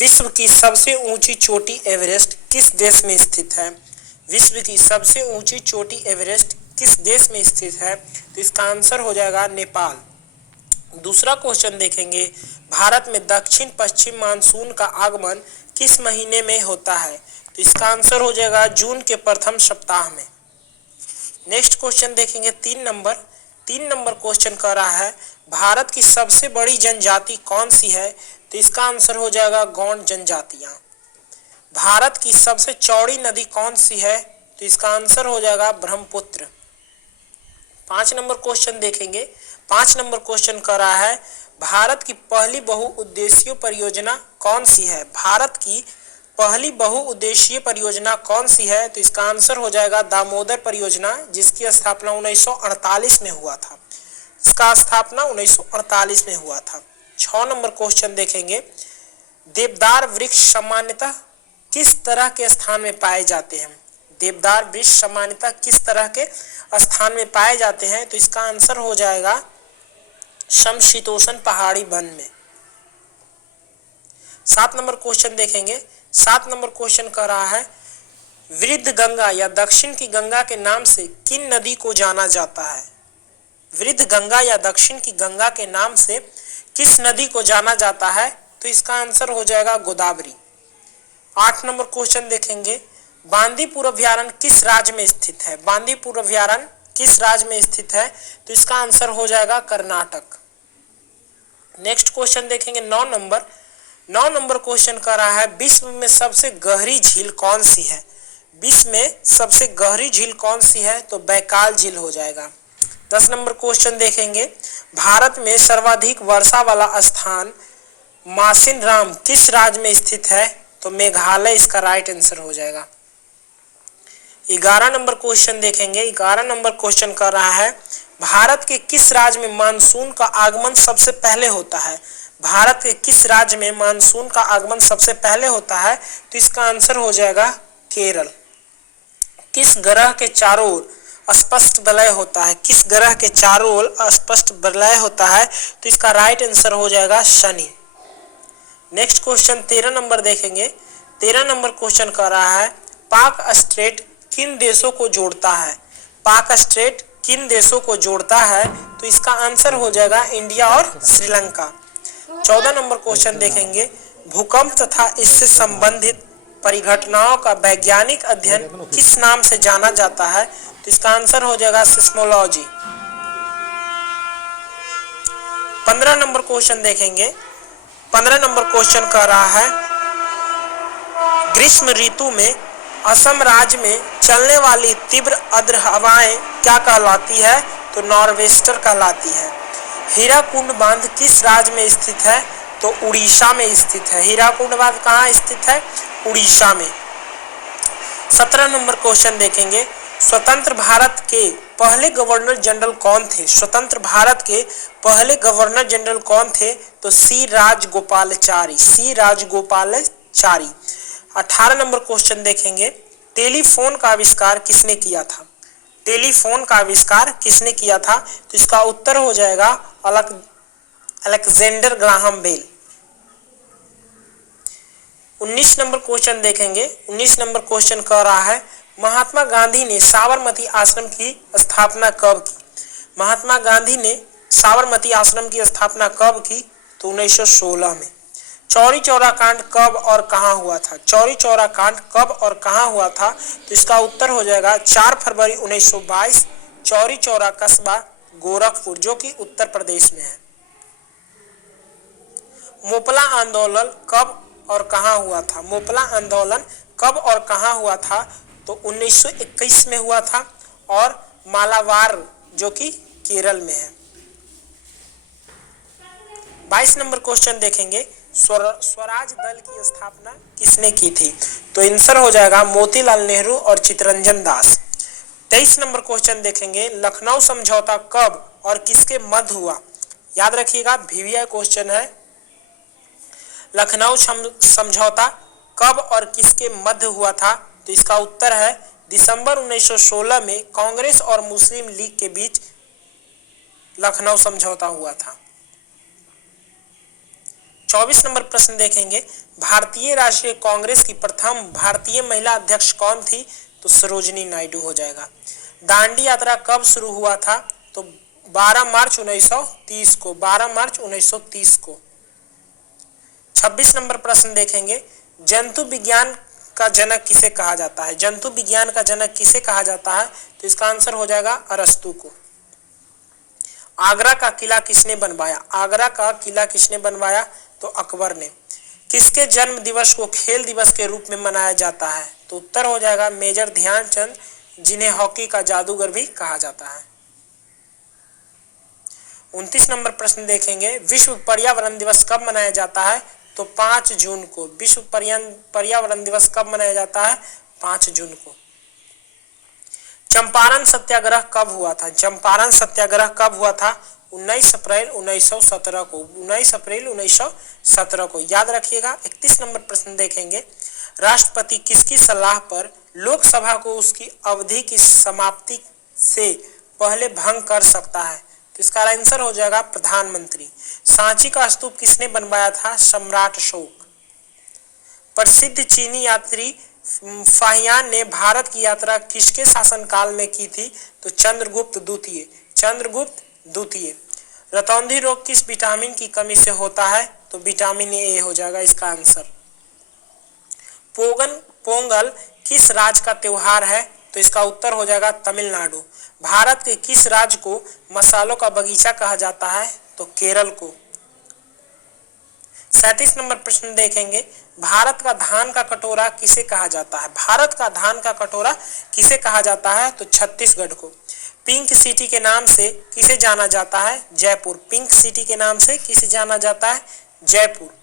विश्व की सबसे ऊंची चोटी एवरेस्ट किस देश में स्थित है? विश्व की सबसे ऊंची चोटी एवरेस्ट किस देश में स्थित है? तो इसका आंसर हो जाएगा नेपाल। दूसरा क्वेश्चन देखेंगे, भारत में दक्षिण पश्चिम मानसून का आगमन किस महीने में होता है? तो इसका आंसर हो जाएगा जून के प्रथम सप्ताह में। नेक्स्ट क्वेश्चन देखेंगे 3 नंबर क्वेश्चन कर रहा है, भारत की सबसे बड़ी जनजाति कौन सी है? तो इसका आंसर हो जाएगा गौंड जनजातियां। भारत की सबसे चौड़ी नदी कौन सी है? तो इसका आंसर हो जाएगा ब्रह्मपुत्र। 5 नंबर क्वेश्चन देखेंगे। 5 नंबर क्वेश्चन कर रहा है, भारत की पहली बहुउद्देशीय परियोजना कौन सी है? भारत की पहली बहुउद्देशीय परियोजना कौन सी है? तो इसका आंसर हो जाएगा दामोदर परियोजना, जिसकी स्थापना 1948 में हुआ था। इसका स्थापना 1948 में हुआ था। 6 नंबर क्वेश्चन देखेंगे, देवदार वृक्ष सामान्यतः किस तरह के स्थान में पाए जाते हैं? देवदार वृक्ष सामान्यतः किस तरह के स्थान में पाए जाते हैं? तो इसका आंसर हो जाएगा समशीतोष्ण पहाड़ी वन में। 7 नंबर क्वेश्चन देखेंगे। 7 नंबर क्वेश्चन कर रहा है, वृद्ध गंगा या दक्षिण की गंगा के नाम से किन नदी को जाना जाता है? वृद्ध गंगा या दक्षिण की गंगा के नाम से किस नदी को जाना जाता है? तो इसका आंसर हो जाएगा गोदावरी। 8 नंबर क्वेश्चन देखेंगे, बांदीपुर अभ्यारण्य किस राज्य में स्थित है? बांदीपुर अभ्यारण्य किस राज्य में स्थित है? तो इसका आंसर हो जाएगा कर्नाटक। नेक्स्ट क्वेश्चन देखेंगे 9 नंबर क्वेश्चन कर रहा है, विश्व में सबसे गहरी झील कौन सी है? विश्व में सबसे गहरी झील कौन सी है? तो बैकाल झील हो जाएगा। 10 नंबर क्वेश्चन देखेंगे, भारत में सर्वाधिक वर्षा वाला स्थान मासिनराम किस राज्य में स्थित है? तो मेघालय इसका राइट आंसर हो जाएगा। 11 नंबर क्वेश्चन देखेंगे। 11 नंबर क्वेश्चन कर रहा है, भारत के किस राज्य में मानसून का आगमन सबसे पहले होता है? भारत के किस राज्य में मानसून का आगमन सबसे पहले होता है? तो इसका आंसर हो जाएगा केरल। किस ग्रह के चारों ओर स्पष्ट वलय होता है? किस ग्रह के चारों ओर स्पष्ट वलय होता है? तो इसका राइट आंसर हो जाएगा शनि। नेक्स्ट क्वेश्चन 13 नंबर देखेंगे। 13 नंबर क्वेश्चन कर रहा है, पाक स्ट्रेट किन देशों को जोड़ता है? पाक स्ट्रेट किन देशों को जोड़ता है? तो इसका आंसर हो जाएगा इंडिया और श्रीलंका। 14 नंबर क्वेश्चन देखेंगे, भूकंप तथा इससे संबंधित परिघटनाओं का वैज्ञानिक अध्ययन किस नाम से जाना जाता है? तो इसका आंसर हो जाएगा सिस्मोलॉजी। 15 नंबर क्वेश्चन देखेंगे। 15 नंबर क्वेश्चन कर रहा है, ग्रीष्म ऋतु में असम राज्य में चलने वाली तीव्र आर्द्र हवाएं क्या कहलाती है? तो नॉर्वेस्टर कहलाती है। हीराकुंड बांध किस राज्य में स्थित है? तो उड़ीसा में स्थित है। हीराकुंड बांध कहाँ स्थित है? उड़ीसा में। 17 नंबर क्वेश्चन देखेंगे, स्वतंत्र भारत के पहले गवर्नर जनरल कौन थे? स्वतंत्र भारत के पहले गवर्नर जनरल कौन थे? तो सी राजगोपालाचारी। सी राजगोपालाचारी। 18 नंबर क्वेश्चन देखेंगे, टेलीफोन का आविष्कार किसने किया था? टेलीफोन का आविष्कार किसने किया था? तो इसका उत्तर हो जाएगा Alexander Graham Bell. 19 number question देखेंगे। 19 नंबर क्वेश्चन कह रहा है, महात्मा गांधी ने साबरमती आश्रम की स्थापना कब की? महात्मा गांधी ने साबरमती आश्रम की स्थापना कब की? तो 1916 में। चौरी चौरा कांड कब और कहां हुआ था? चौरी चौरा कांड कब और कहां हुआ था? तो इसका उत्तर हो जाएगा 4 फरवरी 1922, चौरी चौरा कस्बा गोरखपुर, जो कि उत्तर प्रदेश में है। मोपला आंदोलन कब और कहां हुआ था? मोपला आंदोलन कब और कहां हुआ था? तो 1921 में हुआ था, और मालाबार जो कि केरल में है। 22 नंबर क्वेश्चन देखेंगे, स्वराज दल की स्थापना किसने की थी? तो आंसर हो जाएगा मोतीलाल नेहरू और चित्तरंजन दास। 23 नंबर क्वेश्चन देखेंगे, लखनऊ समझौता कब और किसके मध्य हुआ? याद रखिएगा, वीवीआई क्वेश्चन है। लखनऊ समझौता कब और किसके मध्य हुआ था? तो इसका उत्तर है दिसंबर 1916 में कांग्रेस और मुस्लिम लीग के बीच लखनऊ समझौता हुआ था। 24 नंबर प्रश्न देखेंगे, भारतीय राष्ट्रीय कांग्रेस की प्रथम भारतीय महिला अध्यक्ष कौन थी? तो सरोजिनी नायडू हो जाएगा। दांडी यात्रा कब शुरू हुआ था? तो 12 मार्च 1930 को, 12 मार्च 1930 को। 26 नंबर प्रश्न देखेंगे, जंतु विज्ञान का जनक किसे कहा जाता है? जंतु विज्ञान का जनक किसे कहा जाता है? तो इसका आंसर हो जाएगा अरस्तु को। आगरा का किला किसने बनवाया? आगरा का किला किसने बनवाया? तो अकबर ने। किसके जन्म दिवस को खेल दिवस के रूप में मनाया जाता है? तो उत्तर हो जाएगा मेजर ध्यानचंद, जिन्हें हॉकी का जादूगर भी कहा जाता है। 29 नंबर प्रश्न देखेंगे, विश्व पर्यावरण दिवस कब मनाया जाता है? तो 5 जून को। विश्व पर्यावरण दिवस कब मनाया जाता है? 5 जून को। चंपारण सत्याग्रह कब हुआ था? चंपारण सत्याग्रह कब हुआ था? 19 अप्रैल 1917 को, 19 अप्रैल 1917 को, याद रखिएगा। 31 नंबर प्रश्न देखेंगे, राष्ट्रपति किसकी सलाह पर लोकसभा को उसकी अवधि की समाप्ति से पहले भंग कर सकता है? तो इसका आंसर हो जाएगा प्रधानमंत्री। सांची का स्तूप किसने बनवाया था? सम्राट अशोक। प्रसिद्ध चीनी यात्री फाहियान ने भारत की यात्रा किसके शासनकाल में की थी? तो चंद्रगुप्त द्वितीय, चंद्रगुप्त द्वितीय। रतौंधी रोग किस विटामिन की कमी से होता है? तो विटामिन ए हो जाएगा इसका आंसर। पोंगल किस राज्य का त्योहार है? तो इसका उत्तर हो जाएगा तमिलनाडु। भारत के किस राज्य को मसालों का बगीचा कहा जाता है? तो केरल को। 37 नंबर प्रश्न देखेंगे, भारत का धान का कटोरा किसे कहा जाता है? भारत का धान का कटोरा किसे कहा जाता है? तो छत्तीसगढ़ को। पिंक सिटी के नाम से किसे जाना जाता है? जयपुर। पिंक सिटी के नाम से किसे जाना जाता है? जयपुर।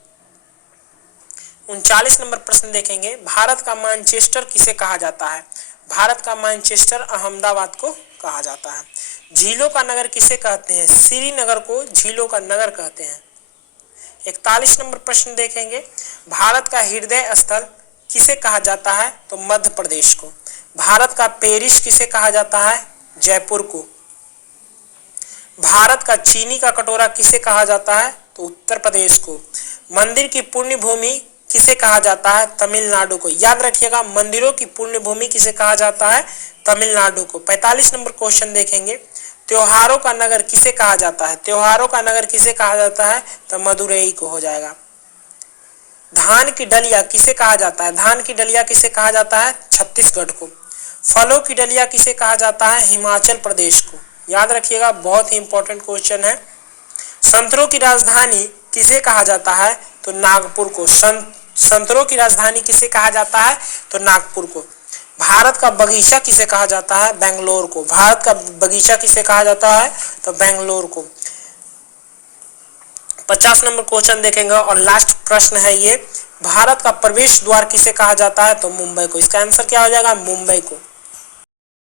39 नंबर प्रश्न देखेंगे, भारत का मैनचेस्टर किसे कहा जाता है? भारत का मैनचेस्टर अहमदाबाद को कहा जाता है। झीलों का नगर किसे कहते हैं? श्रीनगर को झीलों का नगर कहते हैं। 41 नंबर प्रश्न देखेंगे, भारत का हृदय स्थल किसे कहा जाता है? तो मध्य प्रदेश को। भारत का पेरिस किसे कहा जाता है? जयपुर को। भारत का चीनी का कटोरा किसे कहा जाता है? तो उत्तर प्रदेश को। मंदिर की पुण्य भूमि किसे कहा जाता है? तमिलनाडु को। याद रखिएगा, मंदिरों की पुण्य भूमि किसे कहा जाता है? तमिलनाडु को। 45 नंबर क्वेश्चन देखेंगे, त्योहारों का नगर किसे कहा जाता है? त्योहारों का नगर किसे कहा जाता है? तो मदुरई को हो जाएगा। धान की डलिया किसे कहा जाता है? धान की डलिया किसे कहा जाता है? छत्तीसगढ़ को। फलों की डलिया किसे कहा जाता है? हिमाचल प्रदेश को। याद रखिएगा, बहुत ही इंपॉर्टेंट क्वेश्चन है। संतरों की राजधानी किसे कहा जाता है? तो नागपुर को। संतरों की राजधानी किसे कहा जाता है? तो नागपुर को। भारत का बगीचा किसे कहा जाता है? बेंगलोर को। भारत का बगीचा किसे कहा जाता है? तो बेंगलोर को। 50 नंबर क्वेश्चन देखेंगे और लास्ट प्रश्न है ये, भारत का प्रवेश द्वार किसे कहा जाता है? तो मुंबई को। इसका आंसर क्या हो जाएगा? मुंबई को।